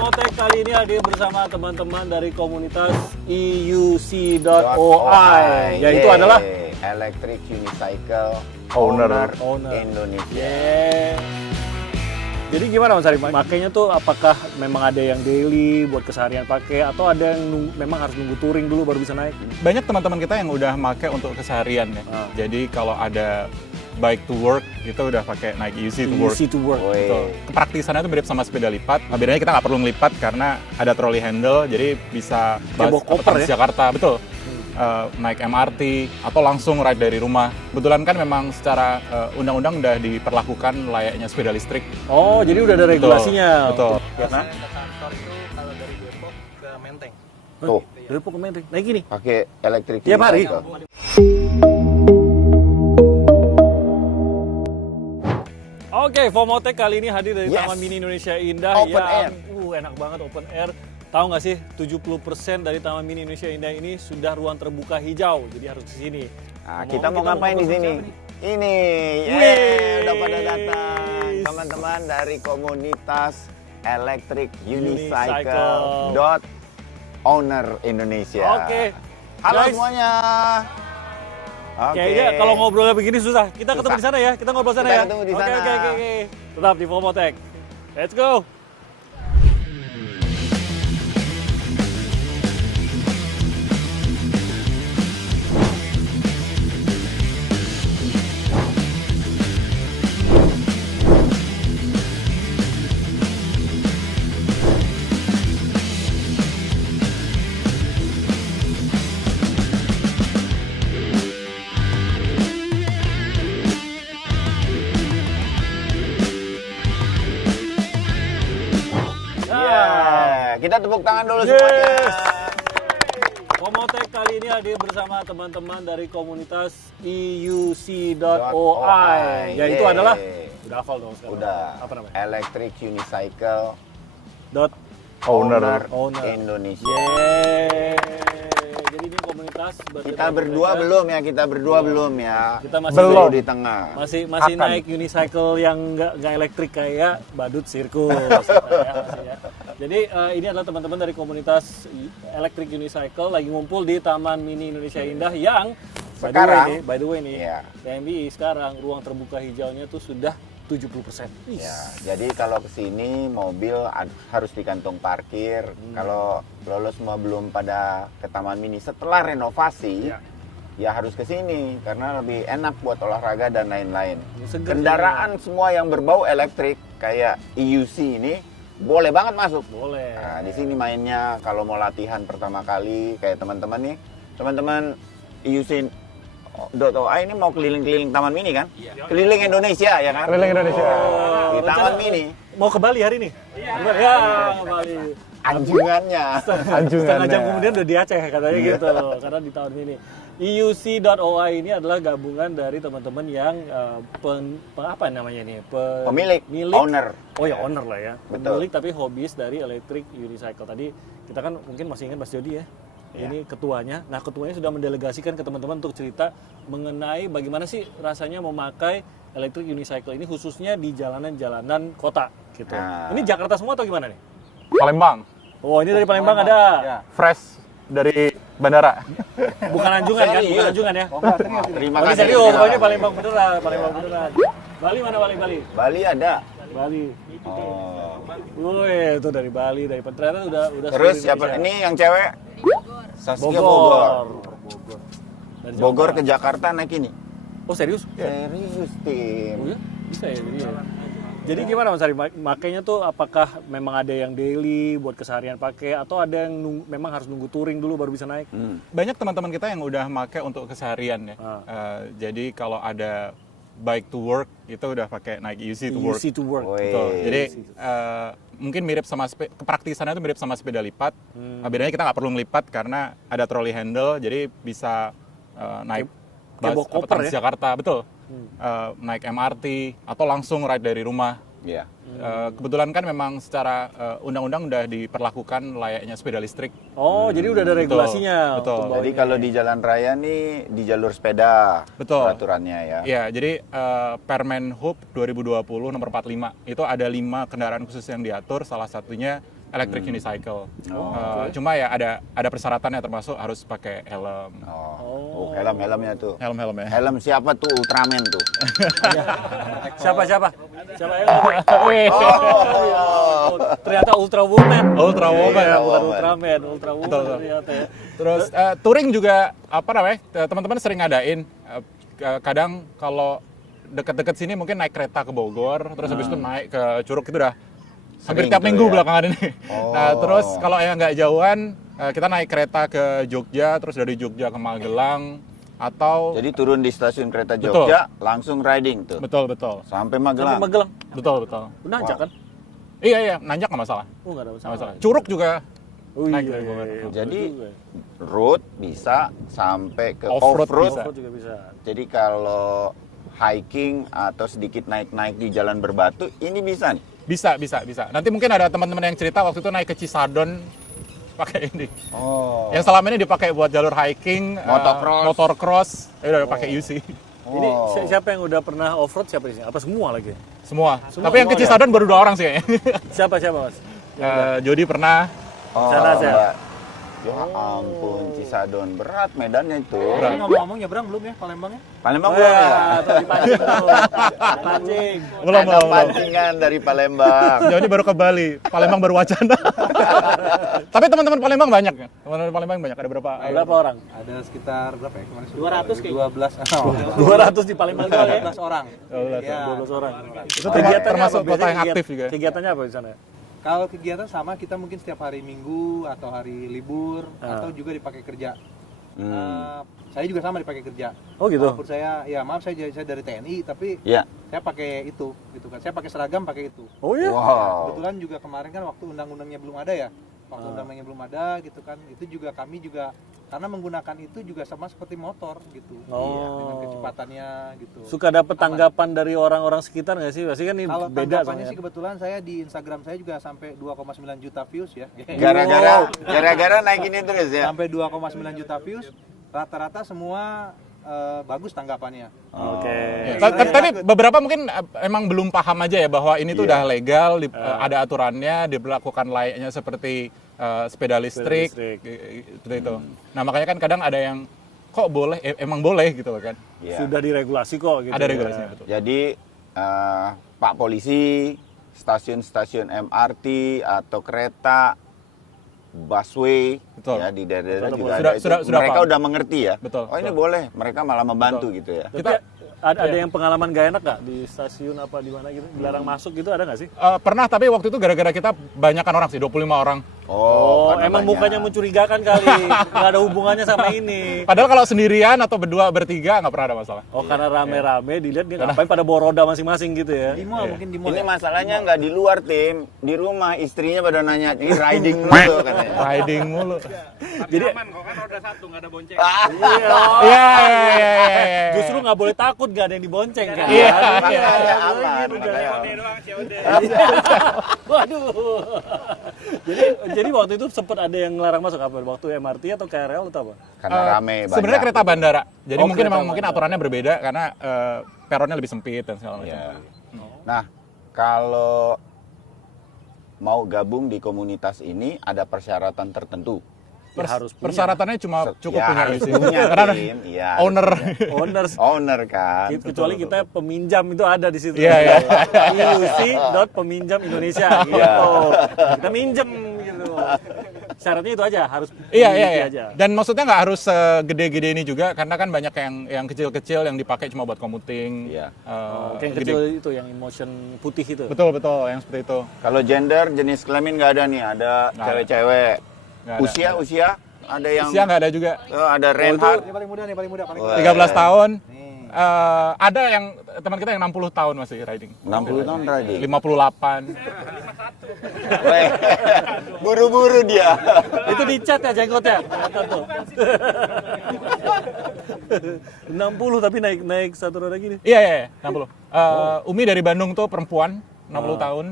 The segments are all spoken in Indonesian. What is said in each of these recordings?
FOMOTech kali ini hadir bersama teman-teman dari komunitas EUC.OI, yaitu adalah Electric Unicycle Owner Indonesia. Jadi gimana Mas Ari? Makanya tuh apakah memang ada yang daily buat keseharian pakai atau ada yang memang harus nunggu touring dulu baru bisa naik? Banyak teman-teman kita yang udah make untuk keseharian ya. Jadi kalau ada bike to work itu udah pakai naik EUC to work. EUC to work. Betul. Kepraktisannya itu mirip sama sepeda lipat. Bedanya kita nggak perlu ngelipat karena ada trolley handle, jadi bisa bawa koper ya? Jakarta, betul. Naik MRT atau langsung ride dari rumah. Kebetulan kan memang secara undang-undang udah diperlakukan layaknya sepeda listrik. Oh, jadi udah ada regulasinya. Betul. Karena Ke kantor itu kalau dari Depok ke Menteng. Tuh, dari Depok ke Menteng. Naik gini. pakai electric Tiap hari? unicycle. Oke, FOMOTech kali ini hadir dari Yes. Taman Mini Indonesia Indah Open air. enak banget open air. Tahu nggak sih, 70% dari Taman Mini Indonesia Indah ini sudah ruang terbuka hijau, jadi harus ke sini. Nah, kita mau ngapain di sini? Ini, udah pada datang teman-teman dari komunitas Electric Unicycle Owner Indonesia. Oke. Halo Guys. semuanya. Oke. Kayaknya kalau ngobrolnya begini susah. Kita ketemu di sana ya. Kita ngobrol sana Kita ya. ketemu di Oke, sana. Oke. Tetap di FOMOTech. Let's go. Kita tepuk tangan dulu semuanya. FOMOTech kali ini hadir bersama teman-teman dari komunitas EUC.OI, yaitu adalah udah hafal dong sekarang. Udah. Apa namanya? Electric Unicycle Owner. Indonesia. Yeay. Jadi ini komunitas Kita berdua belum ya, kita masih belum di tengah. masih Akan. naik unicycle yang nggak elektrik kayak badut sirkus. Ya. Jadi ini adalah teman-teman dari komunitas Electric Unicycle lagi ngumpul di Taman Mini Indonesia Indah yang Sekarang, by the way nih, iya. TMI sekarang ruang terbuka hijaunya tuh sudah 70%. Ya, jadi kalau kesini mobil harus di kantong parkir. Kalau lolos semua belum pada ke Taman Mini setelah renovasi, ya harus ke sini karena lebih enak buat olahraga dan lain-lain. Seger Kendaraan semua yang berbau elektrik kayak EUC ini boleh banget masuk. Boleh. Nah, di sini mainnya kalau mau latihan pertama kali kayak teman-teman nih, teman-teman EUC.OI ini mau keliling-keliling Taman Mini kan? Keliling Indonesia ya kan? Keliling Indonesia. Di Taman Mini. Mau ke Bali hari ini? Ya, ke Bali. Anjungannya. Setengah jam kemudian udah di Aceh katanya gitu, karena di tahun ini. EUC.OI ini adalah gabungan dari teman-teman yang apa namanya ini? Pemilik, owner. Oh ya, owner lah ya. Betul. Pemilik tapi hobis dari Electric Unicycle. Tadi kita kan mungkin masih ingat Mas Jody ya. Ini ketuanya. Nah, ketuanya sudah mendelegasikan ke teman-teman untuk cerita mengenai bagaimana sih rasanya memakai Electric Unicycle ini khususnya di jalanan-jalanan kota gitu. Nah. Ini Jakarta semua atau gimana nih? Palembang, Oh, ini dari Palembang ada. fresh dari bandara. Bukan Anjungan kan? Bukan Serius? Anjungan ya? Terima Oh, ini kasih. serius. Oh, ini Palembang beneran. Bali mana Bali? Bali ada. Bali. Oh. Wih, itu dari Bali, dari ternyata udah Terus seluruh siapa Indonesia. ini yang cewek? Saskia Bogor. Dari Jawa Bogor ke Barat. Jakarta naik ini. Oh, serius? Serius, Tim. Oh, ya? Bisa ya jadi. Jadi gimana Mas Ari? Makanya tuh apakah memang ada yang daily buat keseharian pakai atau ada yang memang harus nunggu touring dulu baru bisa naik? Banyak teman-teman kita yang udah make untuk keseharian ya. Jadi kalau ada bike to work itu udah pakai naik EUC to work. EUC to work. Betul. Jadi mungkin mirip sama kepraktisannya itu mirip sama sepeda lipat. Bedanya kita nggak perlu ngelipat karena ada trolley handle, jadi bisa naik kayak bawa koper ya? Jakarta, betul. Naik MRT atau langsung ride dari rumah. Iya. Kebetulan kan memang secara undang-undang udah diperlakukan layaknya sepeda listrik. Oh, jadi udah ada regulasinya. Betul. untuk bawa Jadi ini. kalau di jalan raya nih di jalur sepeda. Betul. Peraturannya ya. Iya, jadi Permen Hub 2020 nomor 45 itu ada 5 kendaraan khusus yang diatur, salah satunya electric unicycle. Cuma ya ada persyaratannya, termasuk harus pakai helm. Helm-helmnya tuh. Helm-helmnya. Helm siapa tuh? Ultraman tuh. Siapa yang ternyata Ultra Woman. Ultra Woman. Iya, bukan Ultraman, Ultra Woman Betul. ternyata ya. Terus touring juga apa namanya? Teman-teman sering ngadain. Kadang kalau deket-deket sini mungkin naik kereta ke Bogor, terus habis itu naik ke Curug, itu udah hampir Sering tiap tuh minggu ya. belakangan ini. Nah, terus kalau yang nggak jauhan, kita naik kereta ke Jogja, terus dari Jogja ke Magelang, atau Jadi turun di stasiun kereta Betul. Jogja, langsung riding tuh. betul. Sampai Sampai Magelang. Magelang. Betul. Nanjak kan? Iya, nanjak nggak masalah. Oh, enggak ada Nggak masalah. masalah. Curug juga Oh naik iya, dari Bogor. iya. Jadi Betul juga ya. road bisa sampai ke Off-road off-road. bisa. Off-road juga bisa. Jadi kalau hiking atau sedikit naik-naik di jalan berbatu, ini bisa nih. Bisa. Nanti mungkin ada teman-teman yang cerita waktu itu naik ke Cisadon pakai ini. Oh. Yang selama ini dipakai buat jalur hiking, Motocross. udah pakai UC. Ini siapa yang udah pernah off-road siapa di sini? Apa semua lagi? Semua. Semua Tapi yang ke ya? Cisadon baru 2 orang sih kayaknya. Siapa Mas? Jody pernah. Sana, Sel. Mbak. Ya ampun, Cisadon berat medannya itu. Ini ngomong-ngomong nyebrang belum ya Palembangnya? Palembang belum ya? Atau dipancing tuh. Pancing. Belum. Ada pancingan dari Palembang. Jody baru ke Bali. Palembang baru wacana. Tapi teman-teman Palembang banyak ya. Teman-teman Palembang banyak. Ada berapa? Berapa orang? Ada sekitar berapa ya kemarin? 200 kayak 12. 200 di Palembang doang ya? 12 orang. 12. Ya. 12 orang. Itu Kegiatannya termasuk apa? kota yang Biasanya aktif juga. Kegiatannya apa di sana? Kalau kegiatan sama kita mungkin setiap hari Minggu atau hari libur Ah. atau juga dipakai kerja. Hmm. Saya juga sama dipakai kerja. Oh gitu. Walaupun saya saya dari TNI tapi Ya. saya pakai itu gitu kan. Saya pakai seragam pakai itu. Oh iya? Wow. Kebetulan juga kemarin kan waktu undang-undangnya belum ada ya. Waktu undang-undangnya belum ada gitu kan. Itu juga kami juga karena menggunakan itu juga sama seperti motor gitu. Oh. Iya, dengan kecepatannya gitu. Suka dapat tanggapan dari orang-orang sekitar nggak sih? Pasti kan ini Kalau beda tanggapannya soalnya. sih kebetulan saya di Instagram saya juga sampai 2,9 juta views ya. Gara-gara naik ini terus ya. Sampai 2,9 juta views. Rata-rata semua bagus tanggapannya. Oke. Tapi beberapa mungkin emang belum paham aja ya bahwa ini tuh udah legal, ada aturannya, diberlakukan layaknya seperti sepeda listrik, seperti itu. Nah makanya kan kadang ada yang kok boleh, emang boleh gitu loh kan. Ya. Sudah diregulasi kok gitu. Ada regulasinya betul. Jadi Pak Polisi, stasiun-stasiun MRT atau kereta, busway, Betul. ya di daerah-daerah Betul, juga betul. ada itu. Sudah mereka paham. udah mengerti ya. Betul, Oh ini betul. boleh, mereka malah membantu gitu ya. Tapi ada yang pengalaman gak enak nggak di stasiun apa di mana gitu? Dilarang masuk gitu ada nggak sih? Pernah, tapi waktu itu gara-gara kita banyakan orang sih, 25 orang. Oh, karena emang banyak. mukanya mencurigakan kali. Nggak ada hubungannya sama ini. Padahal kalau sendirian atau berdua, bertiga nggak pernah ada masalah. Oh, karena rame-rame dilihat dia ngapain pada bawa roda masing-masing gitu ya. Di mall mungkin di mall. Ini ya? masalahnya nggak di luar tim, di rumah istrinya pada nanya ini riding mulu katanya. Riding mulu. Jadi kok kan roda satu nggak ada bonceng. Iya. justru nggak boleh takut nggak ada yang dibonceng kan. Iya. Makanya aman. Gitu, makanya jangan. Waduh. jadi waktu itu sempat ada yang ngelarang masuk apa? Waktu MRT atau KRL atau apa? Karena rame banyak. Sebenarnya kereta bandara. Jadi Oh, mungkin kereta mungkin aturannya berbeda karena peronnya lebih sempit dan segala macam. Ya. Nah, kalau mau gabung di komunitas ini ada persyaratan tertentu. Ya, harus punya. Persyaratannya cuma cukup Ya, punya harus izin. punya, Karena Tim. Iya, owner. Owners. Owner kan. Kecuali kita peminjam itu ada di situ. Iya. IUC.peminjam Indonesia gitu. Kita minjem gitu. Syaratnya itu aja, harus Iya. memiliki aja. Dan maksudnya nggak harus segede-gede ini juga karena kan banyak yang kecil-kecil yang dipakai cuma buat commuting. Iya. Oke, yang kecil itu yang emotion putih itu. Betul, yang seperti itu. Kalau gender jenis kelamin nggak ada nih, ada Nggak ada. cewek-cewek. Nggak ada. Usia ada yang Usia nggak ada juga. ada Reinhardt. Ini paling muda nih, paling muda. 13 tahun. Nih. Ada yang teman kita yang 60 tahun masih riding. 60 tahun riding. 58. Weh, buru-buru dia. Itu di chat ya jenggotnya. Kelihatan tuh. 60 tapi naik satu roda gini. Iya, 60. Umi dari Bandung tuh perempuan, 60 tahun,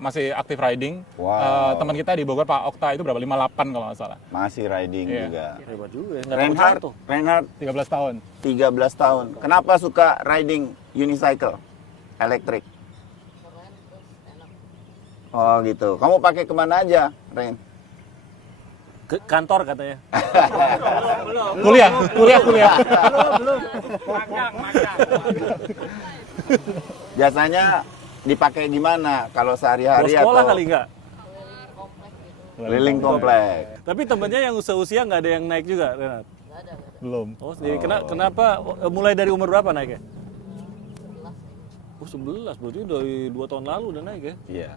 masih aktif riding. Wow. Teman kita di Bogor, Pak Okta itu berapa? 58 kalau nggak salah. Masih riding Iya. juga. Hebat juga ya. Nggak takut jatuh. Reinhardt 13 tahun. 13 tahun. Kenapa suka riding unicycle elektrik? Oh gitu. Kamu pakai kemana aja, Ren? Ke kantor katanya. Kuliah. Biasanya dipakai gimana kalau Bawa sehari-hari sekolah atau kali nggak? keliling komplek? Tapi temennya yang seusia nggak ada yang naik juga, Renat? Belum. Oh sendiri. Kenapa mulai dari umur berapa naik ya? Oh 11, berarti dari 2 tahun lalu udah naik ya? Iya.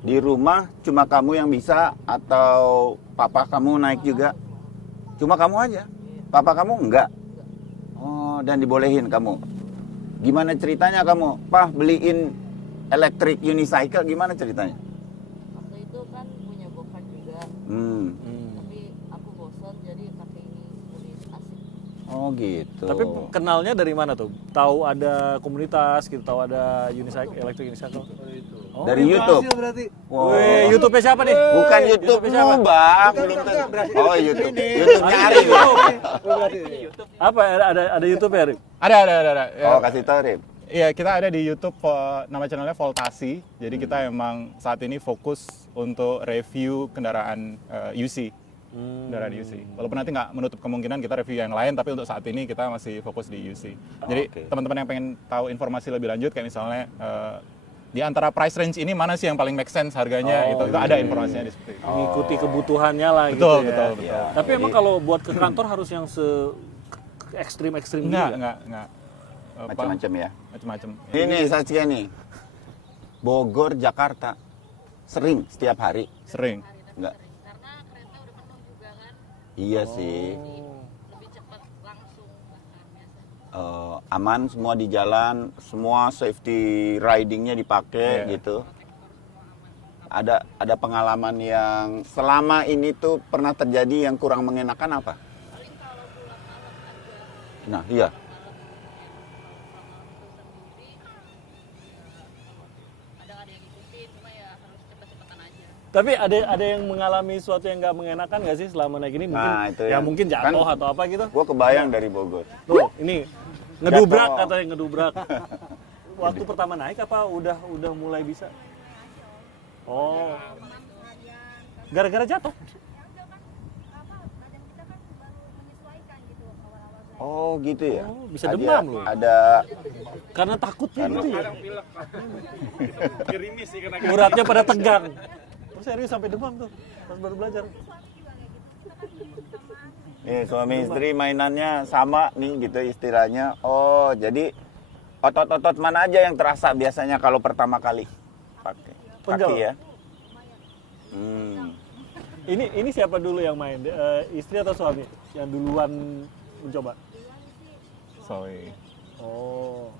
Di rumah cuma kamu yang bisa atau papa kamu naik juga? Cuma kamu aja? Papa kamu enggak? Oh, dan dibolehin kamu? Gimana ceritanya kamu? Pak, beliin electric unicycle, gimana ceritanya? Waktu itu kan punya go-kart juga, tapi aku bosan jadi pakai ini lebih asik. Oh gitu. Tapi kenalnya dari mana tuh? Tahu ada komunitas gitu, tahu ada unicycle, electric unicycle? Oh, dari YouTube? Berhasil berarti. Wow. Wih, YouTube-nya siapa nih? Bukan YouTube-mu, Bang. Belum tentu. Oh, YouTube. YouTube-nya Arif. Apa ada YouTube ya, Rip? Ada. Ya. Oh, kasih tahu, Rif. Iya, kita ada di YouTube, nama channelnya Voltasi. Jadi kita emang saat ini fokus untuk review kendaraan UC. Kendaraan UC. Walaupun nanti nggak menutup kemungkinan kita review yang lain, tapi untuk saat ini kita masih fokus di UC. Jadi Oke. teman-teman yang pengen tahu informasi lebih lanjut, kayak misalnya di antara price range ini mana sih yang paling make sense harganya, itu ada informasinya di seperti itu. Mengikuti kebutuhannya lah gitu Betul, ya. betul. Iya. Tapi Jadi- emang kalau buat ke kantor harus yang ekstrim juga. Enggak. Macam-macam ya. Macam-macam. Ini Saskia nih. Bogor, Jakarta. Sering setiap hari? Sering. Enggak. Karena kereta udah penuh juga kan, Iya sih. lebih cepat langsung bahkan biasanya. Aman semua di jalan, semua safety ridingnya dipakai Iya. gitu. Ada pengalaman yang selama ini tuh pernah terjadi yang kurang mengenakan apa? Nah, iya. Kadang ada yang ngikutin, cuma ya harus cepet-cepetan aja. Tapi ada yang mengalami sesuatu yang nggak mengenakan nggak sih selama naik ini? Mungkin Nah, itu ya yang- mungkin jatuh kan- atau apa gitu. Gue kebayang dari Bogor. Tuh, ini ngedubrak Jatuh. katanya ngedubrak. Waktu pertama naik apa udah mulai bisa? Oh. Gara-gara jatuh. Oh gitu ya. Oh, bisa demam loh. Ada Karena takutnya gitu ya. Uratnya pada tegang. Oh, serius sampai demam tuh pas baru belajar. suami istri mainannya sama nih gitu istilahnya. Oh jadi otot-otot mana aja yang terasa biasanya kalau pertama kali pakai Pegel. kaki ya? Ini siapa dulu yang main? Istri atau suami yang duluan mencoba? Sorry. Oh.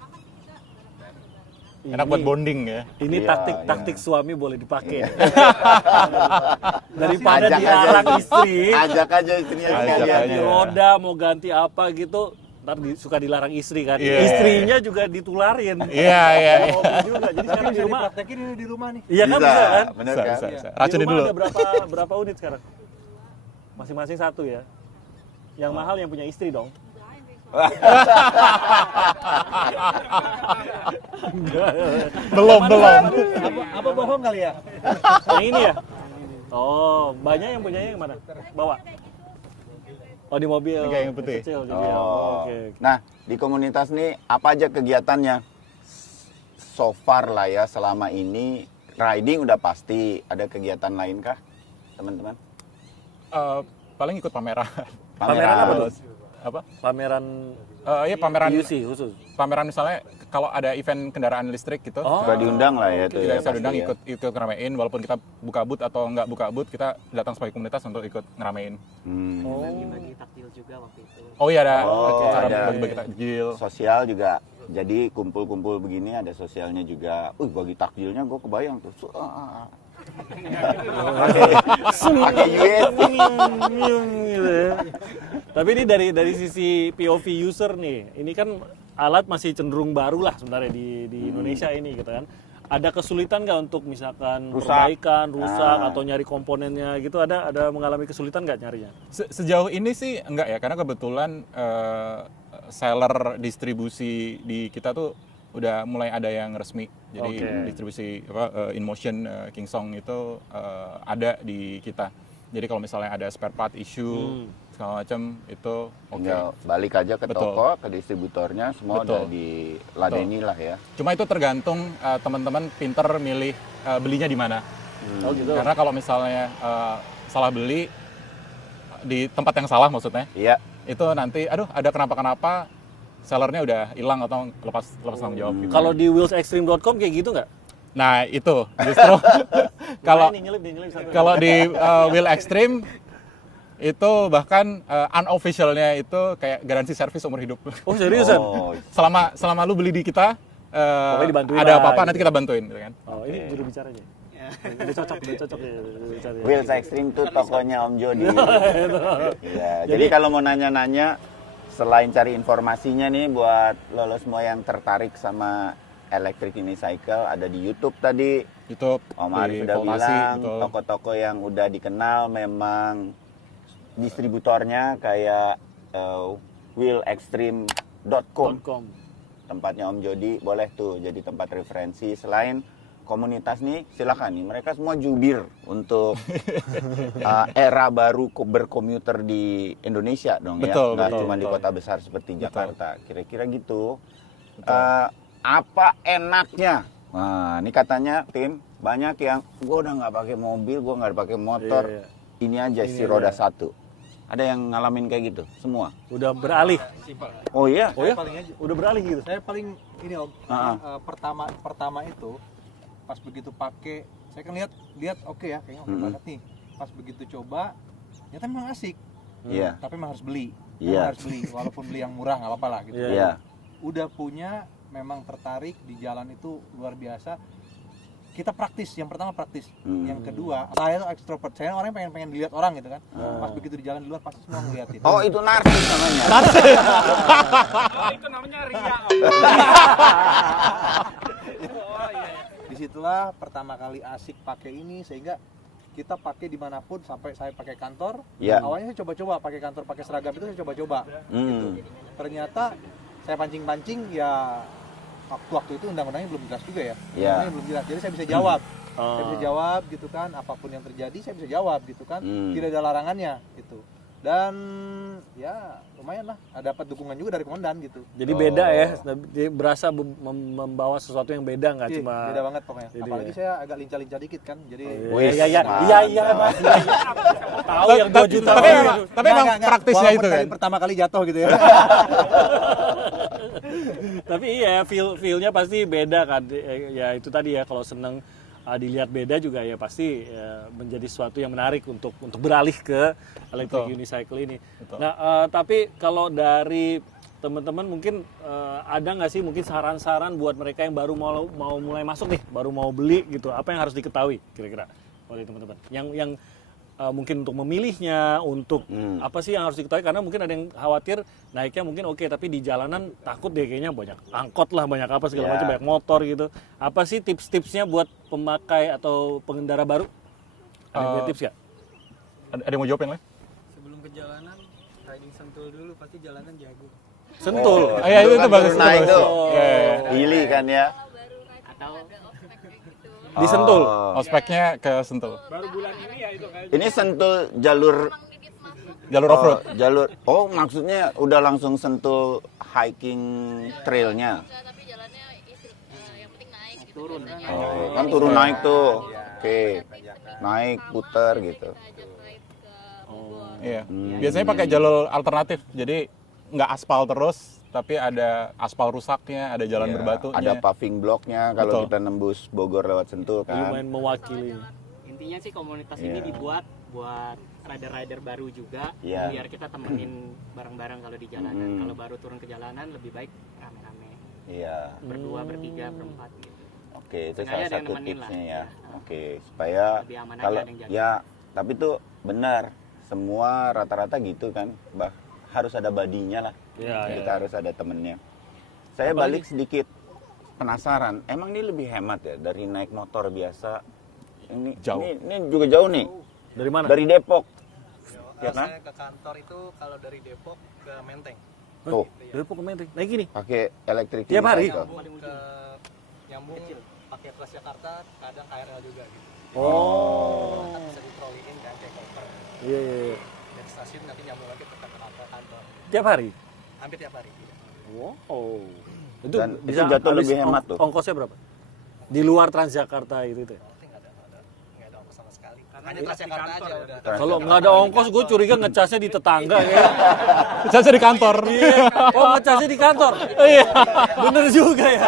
Enak buat bonding ya. Ini Iya, taktik iya. suami boleh dipakai. Daripada Ajak dilarang aja, istri, ajak aja istrinya Ajak sekalian. aja. ganti roda mau ganti apa gitu, ntar suka dilarang istri kan. Iya. Istrinya juga ditularin. Iya. Oh, juga. Jadi sekarang di Bisa rumah, dipraktekin ini di rumah nih. iya kan bisa kan? bener Bisa, kan? bisa. Di Racunin rumah dulu. ada berapa unit sekarang? Masing-masing satu ya. Yang mahal yang punya istri dong. Belum. Apa bohong kali ya? Yang ini ya? Oh, banyak yang punyanya yang mana? Bawa. Oh, di mobil. Kayak yang putih. Kecil jadi ya. Oh, oke. Nah, di komunitas nih apa aja kegiatannya? So far lah ya selama ini riding udah pasti, ada kegiatan lain kah, teman-teman? Paling ikut pameran. Pameran apa tuh? Terus, apa? Pameran Iya pameran. UC khusus. Pameran misalnya kalau ada event kendaraan listrik gitu. Oh. Suka diundang lah ya tuh Kita ya. bisa diundang pasti ya. ikut ngeramein, walaupun kita buka booth atau nggak buka booth, kita datang sebagai komunitas untuk ikut ngeramein. Oh. bagi takjil juga waktu itu. Oh iya ada Oh, cara ada. bagi-bagi takjil. Sosial juga. Jadi kumpul-kumpul begini ada sosialnya juga. Bagi takjilnya gue kebayang tuh. Pakai USB. Gitu ya. Tapi ini dari sisi POV user nih, ini kan alat masih cenderung baru lah sebenarnya di Indonesia ini gitu kan. Ada kesulitan nggak untuk misalkan Rusak. perbaikan, rusak Nah. atau nyari komponennya gitu? Ada mengalami kesulitan nggak nyarinya? Sejauh ini sih enggak ya, karena kebetulan seller distribusi di kita tuh udah mulai ada yang resmi. Jadi Oke. distribusi InMotion Kingsong itu ada di kita. Jadi kalau misalnya ada spare part issue segala macam itu Tinggal balik aja ke Betul. toko, ke distributornya, semua Betul. udah diladeni lah ya. Cuma itu tergantung teman-teman pinter milih belinya di mana. Oh gitu. Karena kalau misalnya salah beli di tempat yang salah maksudnya, Iya. itu nanti aduh ada kenapa-kenapa sellernya udah hilang atau lepas tanggung jawab gitu. Kalau di wheelsextreme.com kayak gitu nggak? Nah, itu justru kalau Nah, ini nyelip satu. kalau di Wheel Extreme itu bahkan unofficialnya itu kayak garansi servis umur hidup. Oh seriusan? Oh, selama lu beli di kita Pokoknya dibantuin ada lah, apa-apa gitu. nanti kita bantuin gitu kan. Oh ini juru bicaranya. Udah cocok ya. Wheels Extreme tuh tokonya Om Jody. Iya, jadi kalau mau nanya-nanya, selain cari informasinya nih buat lo semua yang tertarik sama Electric Unicycle, ada di YouTube tadi. YouTube Om di Arif udah Voltasi, bilang, betul. toko-toko yang udah dikenal memang distributornya kayak wheelextreme.com. .com. Tempatnya Om Jody, boleh tuh jadi tempat referensi. Selain komunitas nih, silakan nih. Mereka semua jubir untuk era baru berkomuter di Indonesia dong Betul, ya. Nggak betul, cuma di betul. kota besar seperti Jakarta. Kira-kira gitu. Betul. Apa enaknya? Nah, ini katanya tim banyak yang gue udah nggak pakai mobil, gue nggak pakai motor. Iya, iya. Ini aja Ini si roda satu. Ada yang ngalamin kayak gitu? Semua? Udah beralih. Oh iya? Oh ya? Paling aja. Udah beralih gitu. Saya paling ini Om, pertama itu pas begitu pakai, saya kan lihat oke ya, kayaknya oke banget nih. Pas begitu coba, ternyata memang asik. Iya. Tapi memang harus beli. Iya. Memang harus beli, walaupun beli yang murah nggak apa-apa lah gitu. Iya. Iya. Udah punya, memang tertarik di jalan itu luar biasa. Kita praktis, yang pertama praktis. Yang kedua, saya tuh extrovert. Saya orang yang pengen dilihat orang gitu kan. Pas begitu di jalan di luar pasti semua ngeliatin. Oh itu narsis namanya. itu namanya ria. Disitulah pertama kali asik pakai ini, sehingga kita pakai dimanapun, sampai saya pakai kantor. Iya. Awalnya saya coba-coba pakai kantor, pakai seragam itu saya coba-coba. Gitu. Ternyata saya pancing-pancing ya, waktu itu undang-undangnya belum jelas juga ya. Iya. Undang-undangnya belum jelas, jadi saya bisa jawab. Saya bisa jawab gitu kan, apapun yang terjadi saya bisa jawab gitu kan. Tidak ada larangannya gitu. Dan ya lumayan lah, dapat dukungan juga dari komandan gitu. Jadi beda ya. Jadi berasa membawa sesuatu yang beda nggak Iya, cuma. beda banget pokoknya. Jadi Apalagi ya. saya agak lincah-lincah dikit kan. Jadi Wih, Iya Mas. Tahu yang 2 juta. Tapi emang Nggak. praktisnya Walaupun itu kan. kali pertama kali jatuh gitu ya. Tapi iya feel-nya pasti beda kan. Ya itu tadi ya, kalau seneng dilihat beda juga ya pasti menjadi sesuatu yang menarik untuk beralih ke electric Betul. unicycle ini. Betul. Nah, tapi kalau dari teman-teman mungkin ada nggak sih mungkin saran-saran buat mereka yang baru mau mulai masuk nih, baru mau beli gitu, apa yang harus diketahui kira-kira oleh teman-teman? Yang mungkin untuk memilihnya, untuk apa sih yang harus diketahui, karena mungkin ada yang khawatir naiknya mungkin oke, tapi di jalanan takut deh kayaknya banyak angkot lah, banyak apa segala macam, banyak motor gitu. Apa sih tips-tipsnya buat pemakai atau pengendara baru? Ada yang punya tips nggak? Ada yang mau jawab yang lain? Sebelum ke jalanan, riding sentul dulu, pasti jalanan jago. Sentul. Iya itu kan bagus. baru naik itu tuh. bagus. Iya, iya. Pilih kan ya. Atau Disentul. Ospeknya ke Sentul. baru bulan ini ya itu kayak Ini sentul jalur Jalur off road. jalur. Oh, maksudnya udah langsung sentul hiking trailnya. tapi jalannya yang penting naik gitu. turun. Oh, kan turun naik tuh. Oke. Naik puter gitu. Ajak ride ke Bogor. Iya. Biasanya pakai jalur alternatif. Jadi nggak aspal terus, tapi ada aspal rusaknya, ada jalan Iya, berbatunya. ada paving blocknya kalau Betul. kita nembus Bogor lewat Sentul kan. Lumayan mewakili. Intinya sih komunitas ini Iya. dibuat buat rider-rider baru juga, Iya. biar kita temenin bareng-bareng kalau di jalanan. Kalau baru turun ke jalanan lebih baik rame-rame, Iya. berdua, bertiga, berempat gitu. Oke, itu Sengaja salah ada yang satu nemenin lah. tipsnya ya. Iya. Oke, supaya Lebih aman aja, kalau ada yang jaga. ya, tapi tuh benar. Semua rata-rata gitu kan. Harus ada badinya lah. Iya, Kita harus ada temennya. Saya balik sedikit penasaran. Emang ini lebih hemat ya dari naik motor biasa? Ini Jauh. Ini juga jauh nih. Dari mana? Dari Depok. Ya kan? Saya ke kantor itu kalau dari Depok ke Menteng. Tuh, Depok ke Menteng. Naik gini. pakai elektrik Tiap hari? unicycle. Nyambung pakai Transjakarta, kadang KRL juga gitu. Oh. Bisa ditroliin kan kayak koper. Iya, iya, iya. Dari stasiun nanti nyambung lagi ke kantor. Tiap hari? Hampir tiap hari. Wow. Itu Dan bisa itu jatuh habis lebih hemat tuh. Ongkosnya berapa? Di luar Transjakarta itu ya? Nggak ada ongkos sama sekali. Hanya Transjakarta aja udah. Kalau nggak ada ongkos, gue curiga ngecasnya di tetangga ya. Saya di kantor. Oh, ngecasnya di kantor? Iya. Bener juga ya.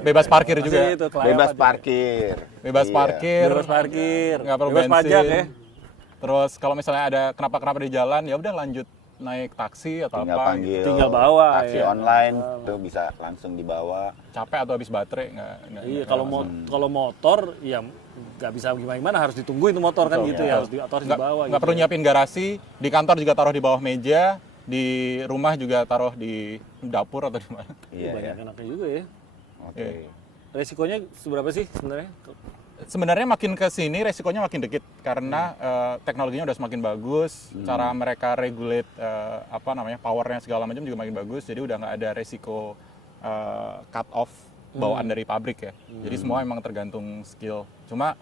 Bebas parkir juga. Masih itu, kelayapan Bebas juga. parkir. Bebas Iya. parkir. Bebas parkir. Nggak perlu Bebas bensin. pajak ya. Terus kalau misalnya ada kenapa-kenapa di jalan, ya udah lanjut naik taksi atau Tinggal apa. panggil. Tinggal bawa, Taksi ya. online tuh bisa langsung dibawa. Capek atau habis baterai nggak. Iya, kalau motor ya nggak bisa gimana, harus ditungguin tuh motor kan gitu ya, atau harus dibawa. nggak perlu nyiapin garasi, di kantor juga taruh di bawah meja, di rumah juga taruh di dapur atau di mana. Iya, Banyak iya. enaknya juga ya. Oke. Resikonya seberapa sih sebenarnya? Sebenarnya makin ke sini resikonya makin dikit karena teknologinya udah semakin bagus, cara mereka regulate apa namanya powernya segala macam juga makin bagus, jadi udah nggak ada resiko cut off bawaan dari pabrik ya. Jadi semua emang tergantung skill. Cuma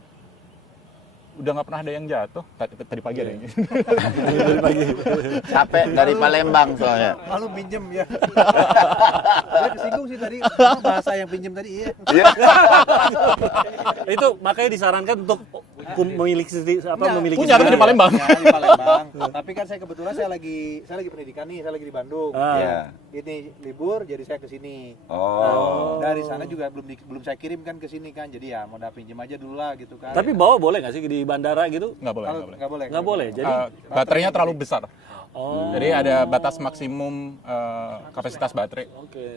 udah nggak pernah ada yang jatuh. Tadi pagi ada yang. Dari pagi. Capek dari Palembang soalnya. Lalu pinjem ya. Saya kesinggung sih tadi apa bahasa yang pinjem tadi iya. Itu makanya disarankan untuk memiliki memiliki Punya tapi di Palembang. Ya, di Palembang. Tapi kan saya kebetulan saya lagi pendidikan nih, saya lagi di Bandung. Iya. Ini libur jadi saya ke sini. Oh. Dari sana juga belum saya kirim kan ke sini kan. Jadi ya mau pinjem aja dulu lah gitu kan. Tapi bawa boleh nggak sih di bandara gitu? Nggak boleh, Kalau nggak boleh. nggak boleh. Nggak boleh. Jadi Baterainya terlalu besar. oh, Jadi ada batas maksimum kapasitas baterai. oke.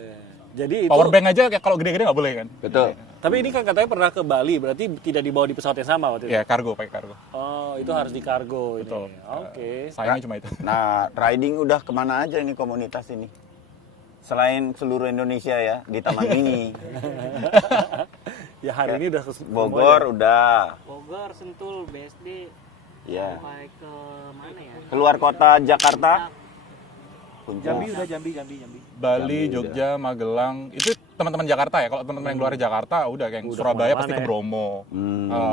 Jadi itu Power bank aja kayak kalau gede-gede nggak boleh kan? Betul. tapi ini kan katanya pernah ke Bali, berarti tidak dibawa di pesawat yang sama waktu itu. Ya kargo, pakai kargo. Oh, itu harus di kargo ini. Betul. Oke. Sayangnya cuma itu. Nah, riding udah kemana aja ini komunitas ini? Selain seluruh Indonesia ya, di Taman Mini. Ya hari ini udah ke Bogor udah. Bogor, Sentul, BSD, Ya. sampai ke mana ya? Keluar kota Jakarta. Puncak. Jambi udah Jambi. Bali, Jambi Jogja, Magelang, itu teman-teman Jakarta ya. Kalau teman-teman yang luar Jakarta udah kayak Udah Surabaya kemana-mana pasti ke ya. Bromo,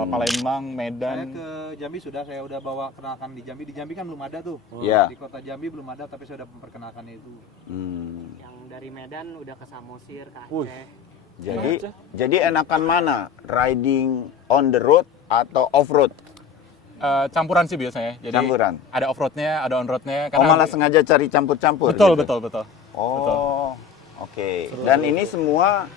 Palembang, Saya Medan. ke Jambi saya udah bawa kenalkan di Jambi. Di Jambi kan belum ada tuh. Iya. Di kota Jambi belum ada tapi saya udah memperkenalkan itu. Hmm. Yang dari Medan udah ke Samosir, ke Wih. Aceh. Jadi enakan mana? Riding on the road atau off road? Campuran sih biasanya. Jadi Campuran. ada off-roadnya, ada on-roadnya. Oh, malah sengaja cari campur-campur. betul, gitu? betul. Oh, oke. Dan ini semua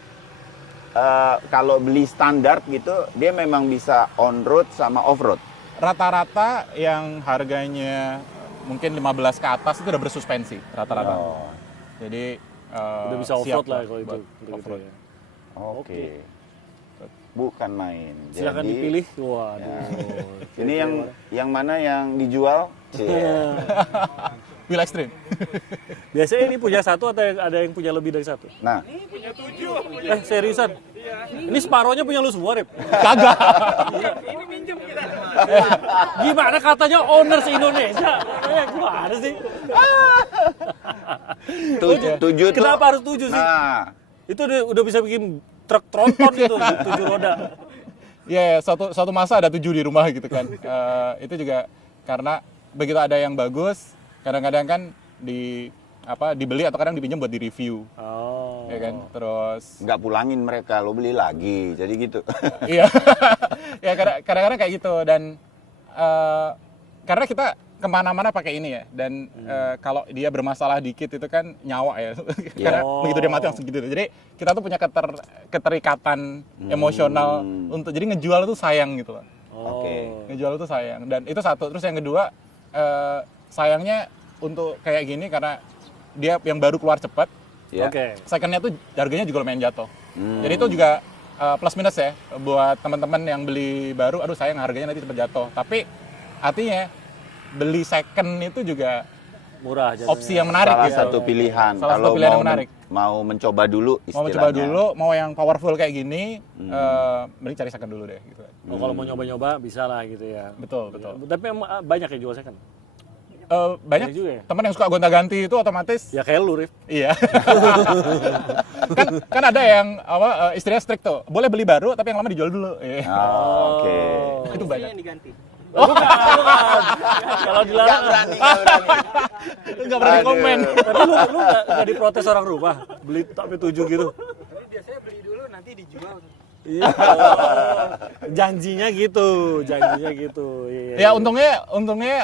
kalau beli standar gitu, dia memang bisa on road sama off road. Rata-rata yang harganya mungkin 15 ke atas itu udah bersuspensi rata-rata. Oh, Jadi Udah bisa off siap road lah kalau itu. buat Gitu off-road. ya. oke. Bukan main. Silakan Jadi, dipilih. Waduh. Ini yang mana yang dijual? Cie. Wheel Extreme. Biasanya ini punya satu atau ada yang punya lebih dari satu? Nah, Seriusan? Ini separohnya punya lu semua, Rip? Kagak. Gimana katanya owners Indonesia? Gimana sih? tujuh tuh. Kenapa harus 7 sih? Nah, Itu udah bisa bikin truk tronton itu 7 roda. Ya, suatu masa ada 7 di rumah gitu kan. Itu juga karena begitu ada yang bagus, kadang-kadang kan dibeli atau kadang dipinjam buat di-review. Oh. Ya kan? Terus nggak pulangin mereka, lo beli lagi. Jadi gitu. iya. Ya kadang-kadang kayak gitu dan karena kita kemana-mana pakai ini ya dan kalau dia bermasalah dikit itu kan nyawa ya. Karena begitu dia mati langsung gitu. Jadi kita tuh punya keterikatan emosional untuk jadi ngejual itu sayang gitu loh. Oke. Ngejual itu sayang dan itu satu. Terus yang kedua sayangnya untuk kayak gini karena dia yang baru keluar cepat. Ya. Oke. Secondnya tuh harganya juga lumayan jatuh. Jadi itu juga plus minus ya buat teman-teman yang beli baru. Aduh sayang harganya nanti cepat jatuh. Tapi artinya beli second itu juga Murah jadinya. opsi yang menarik Salah gitu. satu pilihan. Salah satu Kalau pilihan yang mau menarik. mau mencoba dulu Mau istilahnya. mencoba dulu, mau yang powerful kayak gini, mending cari second dulu deh. Gitu. Oh, kalau mau nyoba-nyoba bisa lah gitu ya. Betul. Tapi emang banyak yang jual second. banyak Banyak juga ya? teman yang suka gonta-ganti itu otomatis Ya kayak lu, Rif. iya. kan ada yang istrinya strict tuh. Boleh beli baru tapi yang lama dijual dulu. Iya. Oke. Itu Istrinya banyak. yang diganti. Kalau dilarang. Nggak berani. Enggak berani Aduh. komen. Tapi lu nggak diprotes orang rumah? Beli sampai 7 gitu? Tapi biasanya beli dulu nanti dijual. Iya. Janjinya gitu. Iya. Ya untungnya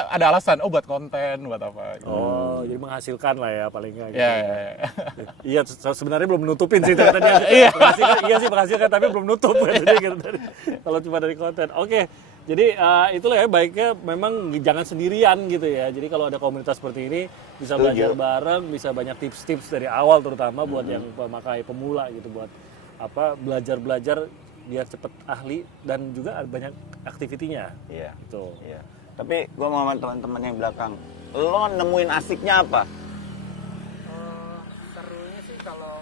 ada alasan. Oh buat konten, buat apa. Gitu. Oh, jadi menghasilkan lah ya paling nggak. Gitu. Ya. Iya, sebenarnya belum nutupin sih ternyata dia. Iya sih menghasilkan tapi belum nutup gitu dia gitu tadi. Kalau cuma dari konten. Oke. Jadi itulah ya baiknya memang jangan sendirian gitu ya. Jadi kalau ada komunitas seperti ini bisa belajar bareng, bisa banyak tips-tips dari awal terutama buat yang pemakai pemula gitu buat belajar biar cepet ahli dan juga ada banyak aktivitinya. Iya. Gitu. Iya. Tapi gue mau sama teman-teman yang belakang. Lo nemuin asiknya apa? Serunya sih kalau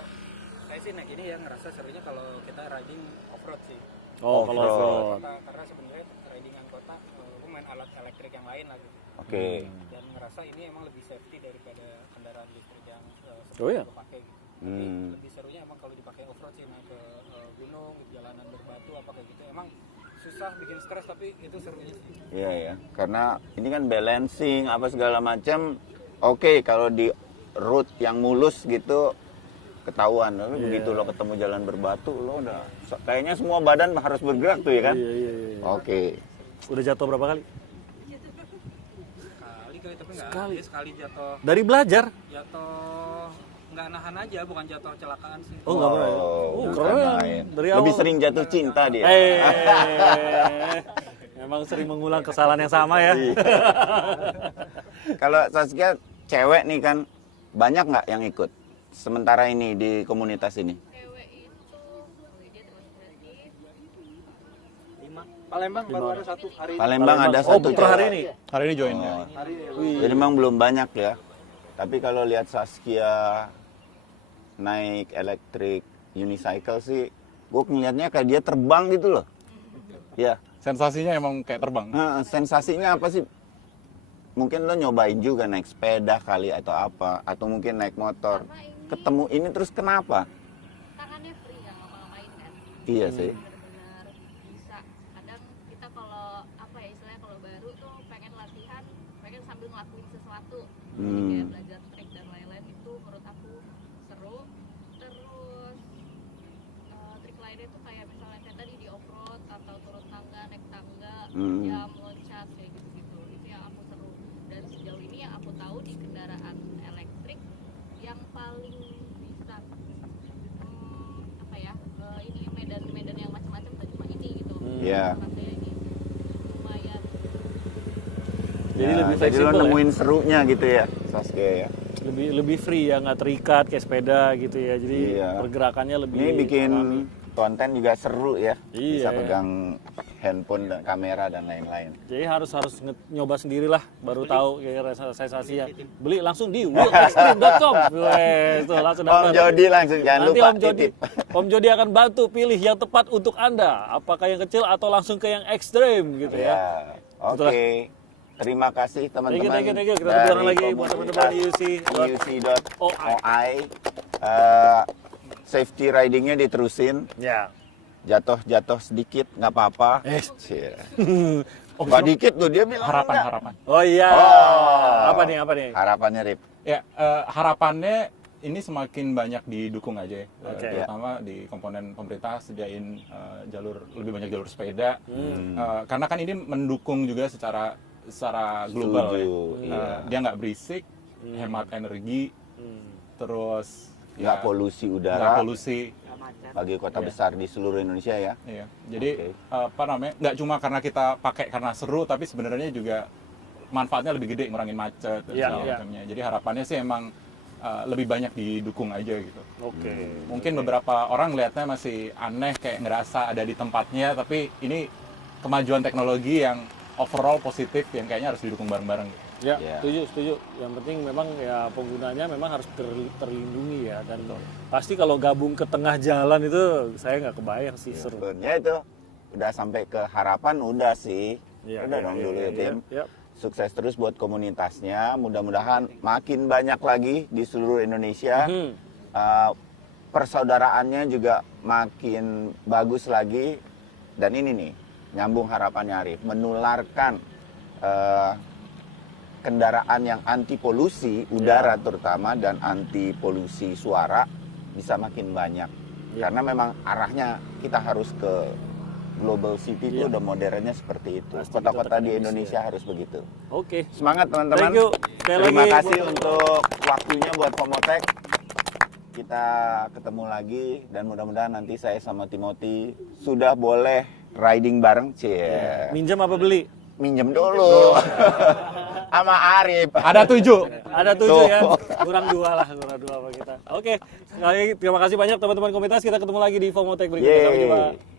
saya sih naik ini ya ngerasa serunya kalau kita riding off-road sih. Oh, kalau Off-road. off-road. Karena sebenarnya ridingan kota, gue main alat elektrik yang lain lah gitu. Oke. Dan ngerasa ini emang lebih safety daripada kendaraan listrik yang Oh iya? gue pakai gitu. Tapi Hmm. lebih serunya emang kalau dipakai off-road sih, naik ke gunung, jalanan berbatu apa kayak gitu. Emang susah, bikin stres, tapi itu serunya sih. Iya ya. Karena ini kan balancing apa segala macam. Oke, kalau di route yang mulus gitu ketahuan. Tapi begitu lo ketemu jalan berbatu, lo udah kayaknya semua badan harus bergerak tuh ya kan? Iya. Oke. Udah jatuh berapa kali? Sekali kali, tapi nggak Sekali. dia sekali jatuh Dari belajar? nggak nahan aja, bukan jatuh kecelakaan sih. Oh, nggak pernah. bukan keren. main. Dari Lebih awal. sering jatuh cinta dia. Memang sering mengulang kesalahan yang sama ya. Kalau Saskia cewek nih kan banyak nggak yang ikut sementara ini di komunitas ini? Cewek itu dia terus berarti 5. Palembang baru ada satu hari ini. Palembang ada Oh, satu per hari cewek. ini. Hari ini join ya. Hari ini. Jadi memang belum banyak ya. Tapi kalau lihat Saskia naik elektrik unicycle sih, gue ngeliatnya kayak dia terbang gitu loh. Ya, Sensasinya emang kayak terbang. sensasinya apa sih? Mungkin lo nyobain juga naik sepeda kali atau apa, atau mungkin naik motor. Ketemu ini terus kenapa? tangannya free ya ngapa-ngapain kan. Iya sih. Benar-benar bisa. Kadang kita kalau apa ya istilahnya kalau baru tuh pengen latihan, pengen sambil ngelakuin sesuatu. Jadi kayak belajar trik dan lain-lain itu menurut aku seru. Terus trik lainnya tuh kayak misalnya kayak tadi di off-road atau turun tangga, naik tangga, jam, loncat kayak gitu-gitu. Itu yang aku seru. Dan sejauh ini yang aku tahu di kendaraan elektrik yang paling bisa apa ya ini medan-medan yang macam-macam tuh cuma ini gitu. Iya. Rasanya ini lumayan. Jadi Ya, lebih jadi lo fleksibel ya? nemuin serunya gitu ya, Saskia ya. Lebih free ya, nggak terikat kayak sepeda gitu ya. Jadi Iya. pergerakannya lebih Ini bikin alami. konten juga seru ya. Bisa Iya. pegang handphone dan kamera dan lain-lain. Jadi harus nyoba sendirilah baru tahu kayak sensasinya. Beli langsung di wheelextreme.com. Weh, itu langsung Om dapat. Jody langsung jangan Nanti lupa Om Jody, titip. Om Jody akan bantu pilih yang tepat untuk Anda. Apakah yang kecil atau langsung ke yang ekstrem gitu ya. Ya, oke. Terima kasih teman-teman. Thank you. Kita dari berjuang lagi buat teman-teman di UC.OI. Safety ridingnya diterusin. Ya. Jatuh sedikit nggak apa-apa. Cie. Oh, Nggak dikit tuh dia bilang. enggak. Harapan. Oh iya. Oh. Apa nih? Harapannya Rip. Ya, harapannya ini semakin banyak didukung aja ya. Oke. Terutama di komponen pemerintah sediain lebih banyak jalur sepeda. Karena kan ini mendukung juga secara global ya. Setuju, iya. Dia nggak berisik, hemat energi, terus Nggak polusi nggak udara polusi. bagi kota besar di seluruh Indonesia ya. Iya. Jadi Oke. nggak cuma karena kita pakai karena seru, tapi sebenarnya juga manfaatnya lebih gede, ngurangin macet dan Iya, segala iya. macamnya. Jadi harapannya sih emang lebih banyak didukung aja gitu. Oke. Mungkin beberapa orang lihatnya masih aneh, kayak ngerasa ada di tempatnya, tapi ini kemajuan teknologi yang overall positif yang kayaknya harus didukung bareng-bareng. Ya, Ya. setuju. Yang penting memang ya penggunanya memang harus terlindungi ya dan pasti kalau gabung ke tengah jalan itu saya nggak kebayang sih seru. Ya itu udah sampai ke harapan udah sih. Iya, Udah iya, dong iya, dulu iya, ya tim. iya. Sukses terus buat komunitasnya. Mudah-mudahan makin banyak lagi di seluruh Indonesia. Persaudaraannya juga makin bagus lagi. Dan ini nih, nyambung harapannya Arif, menularkan kendaraan yang anti polusi udara terutama dan anti polusi suara bisa makin banyak. Karena memang arahnya kita harus ke global city itu udah modernnya seperti itu. Pasti Kota-kota kita di tekan Indonesia harus begitu. Oke. Semangat teman-teman. Thank you. Sekali Terima lagi kasih buat- untuk waktunya buat Pomotek. Kita ketemu lagi dan mudah-mudahan nanti saya sama Timothy sudah boleh riding bareng. Cie. Minjam apa beli? Minjem dulu. Sama Arif. Ada 7. Ada 7 ya, kurang 2 lah, kurang 2 apa kita. Oke, sekali lagi terima kasih banyak teman-teman komunitas. Kita ketemu lagi di Pomotek berikutnya. Sampai jumpa. Yeay.